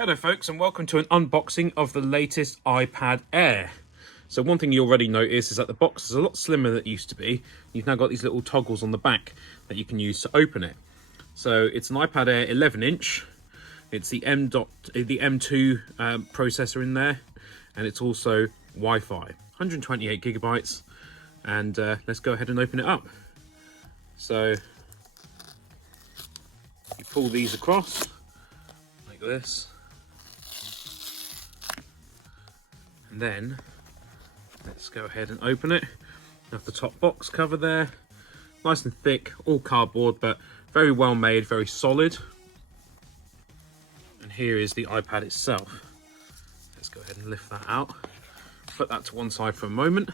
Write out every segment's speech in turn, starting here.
Hello folks, and welcome to an unboxing of the latest iPad Air. So one thing you already noticed is that the box is a lot slimmer than it used to be. You've now got these little toggles on the back that you can use to open it. So it's an iPad Air 11-inch. It's the M2 processor in there, and it's also Wi-Fi, 128 gigabytes. And let's go ahead and open it up. So you pull these across like this. And then let's go ahead and open it. Have the top box cover there, nice and thick, all cardboard, but very well made, very solid. And here is the iPad itself. Let's go ahead and lift that out, put that to one side for a moment.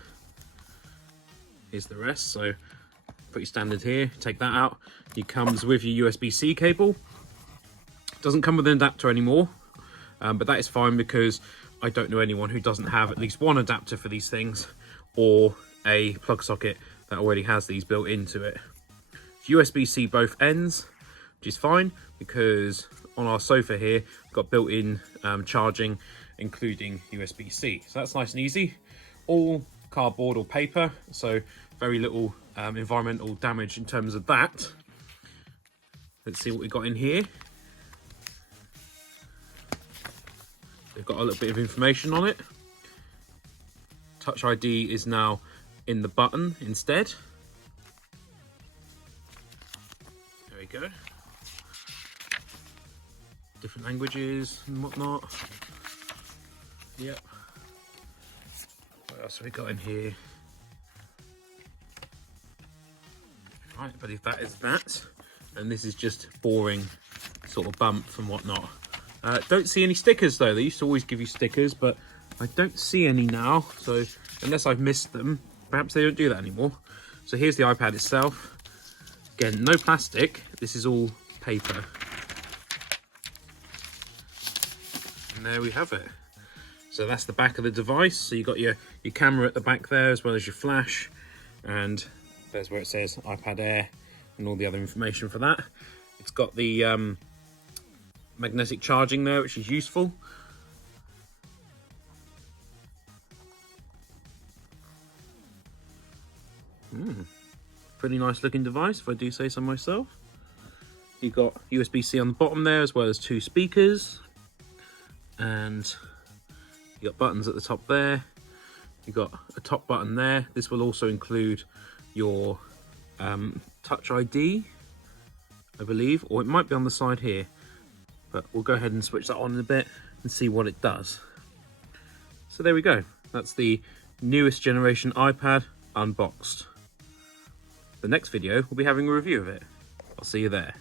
Here's the rest. So pretty standard here. Take that out. It comes with your USB-C cable. Doesn't come with an adapter anymore, but that is fine because I don't know anyone who doesn't have at least one adapter for these things, or a plug socket that already has these built into it. USB-C both ends, which is fine because on our sofa here we've got built-in charging, including USB-C. So that's nice and easy. All cardboard or paper, so very little environmental damage in terms of that. Let's see what we got in here. They've got a little bit of information on it. Touch ID is now in the button instead. There we go. Different languages and whatnot. Yep. What else have we got in here? Right, I believe that is that. And this is just boring sort of bump and whatnot. Don't see any stickers though. They used to always give you stickers, but I don't see any now. So unless I've missed them, perhaps they don't do that anymore. So here's the iPad itself. Again, no plastic. This is all paper. And there we have it. So that's the back of the device. So you've got your camera at the back there, as well as your flash. And there's where it says iPad Air and all the other information for that. It's got the magnetic charging there, which is useful. Pretty nice looking device, if I do say so myself. You've got USB-C on the bottom there, as well as two speakers, and you got buttons at the top there. You've got a top button there. This will also include your Touch ID, I believe, or it might be on the side here. But we'll go ahead and switch that on in a bit and see what it does. So there we go. That's the newest generation iPad unboxed. The next video, we'll be having a review of it. I'll see you there.